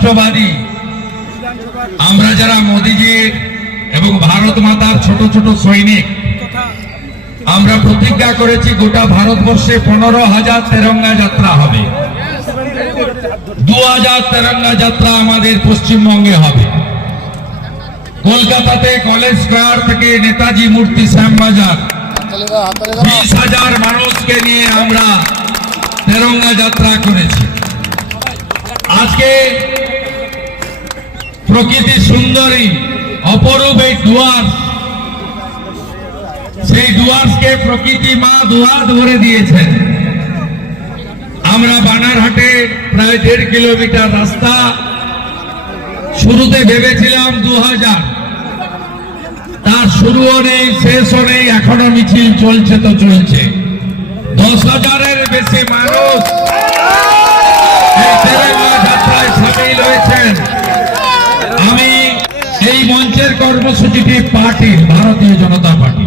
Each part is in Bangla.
রাষ্ট্রবাদী আমরা যারা মোদিজির এবং ভারত মাতার ছোট ছোট সৈনিক, আমরা প্রতিজ্ঞা করেছি গোটা ভারতবর্ষে 15,000 তেরঙ্গা যাত্রা হবে। 2000 তেরঙ্গা যাত্রা আমাদের পশ্চিমবঙ্গে হবে। কলকাতাতে কলেজ স্কয়ার থেকে নেতাজি মূর্তি শ্যামবাজার 20,000 মানুষকে নিয়ে আমরা তেরঙ্গা যাত্রা করেছি। আজকে প্রকৃতি সুন্দরী অপরূপ এই ডুয়ার্স, সেই ডুয়ার্সকে প্রকৃতি মা দুহাত ভরে দিয়েছেন। আমরা বানারহাটে প্রায় 1.5 কিলোমিটার রাস্তা শুরুতে ভেবেছিলাম 2000, তার শুরুও নেই শেষও নেই, এখনো মিছিল চলছে তো চলছে। 10,000-এর বেশি মানুষ এই তেরঙ্গা যাত্রায় সামিল হয়েছেন। আমি এই মঞ্চের কর্মসূচিটি পার্টি ভারতীয় জনতা পার্টি,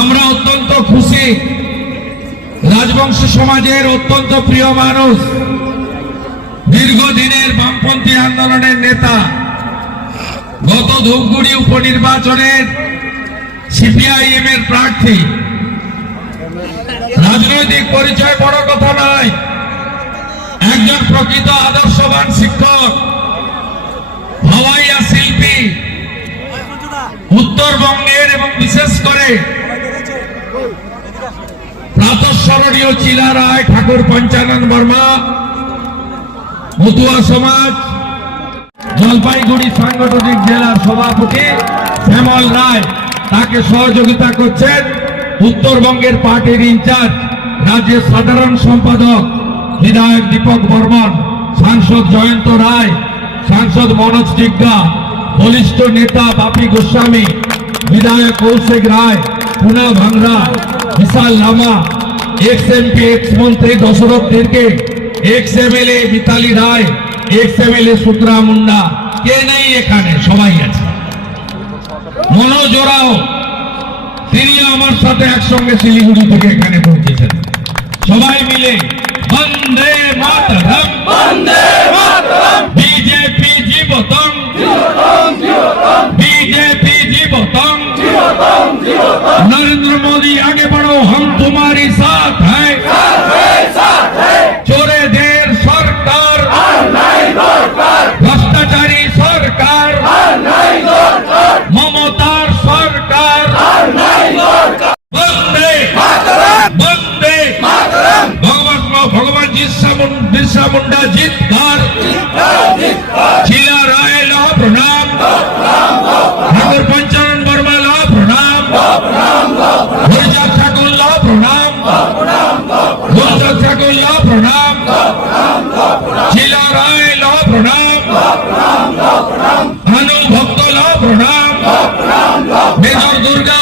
আমরা অত্যন্ত খুশি। রাজবংশ সমাজের অত্যন্ত প্রিয় মানুষ, দীর্ঘদিনের বামপন্থী আন্দোলনের নেতা, গত ধূপগুড়ি উপনির্বাচনের সিপিআইএম এর প্রার্থী। রাজনৈতিক পরিচয় বড় কথা নয়, একজন প্রকৃত আদর্শবান শিক্ষক, হাওয়াইয়া শিল্পী, উত্তরবঙ্গের এবং বিশেষ করে প্রাতঃস্মরণীয় চিলা রায়, ঠাকুর পঞ্চানন বর্মা, মতুয়া সমাজ, জলপাইগুড়ি সাংগঠনিক জেলার সভাপতি শ্যামল রায়, তাকে সহযোগিতা করছেন উত্তরবঙ্গের পার্টির ইনচার্জ, রাজ্যের সাধারণ সম্পাদক বিধায়ক দীপক বর্মন, সাংসদ জয়ন্ত রায়, সাংসদ মনোজ টিগ্গা, বলিষ্ঠ নেতা বাপি গোস্বামী, বিধায়ক কৌশিক রায়, পুনা ভাংরা, বিশাল লামা, এক্স এমপি এক্স মন্ত্রী দশরথ তির্কে, এক্স এমএলএ মিতালি রায়, এক্স এমএলএ সুত্রা মুন্ডা, কে নেই এখানে? সবাই আছে। মনোজ ওরাও, তিনি আমার সাথে একসঙ্গে শিলিগুড়ি থেকে এখানে পৌঁছেছেন। সবাই মিলে বন্দে মাতরম, বন্দে মাতরম, বিজেপি জীবতম, बीजेपी जीवतम, नरेंद्र मोदी आगे बढ़ो, हम तुम्हारी साथ हैं, चोरे देर सरकार, भ्रष्टाचारी सरकार, ममतार सरकार, वंदे वंदे भगवान बिरसा मुंडा जीतकर, चिला राय ला प्रणाम, ठाकुर पंचानन वर्मा ला प्रणाम, गुलजार ठाकुर ला प्रणाम, गुलजार ठाकुर ला प्रणाम, चिला राय ला प्रणाम, अनु भक्त ला प्रणाम, मेजर दुर्गा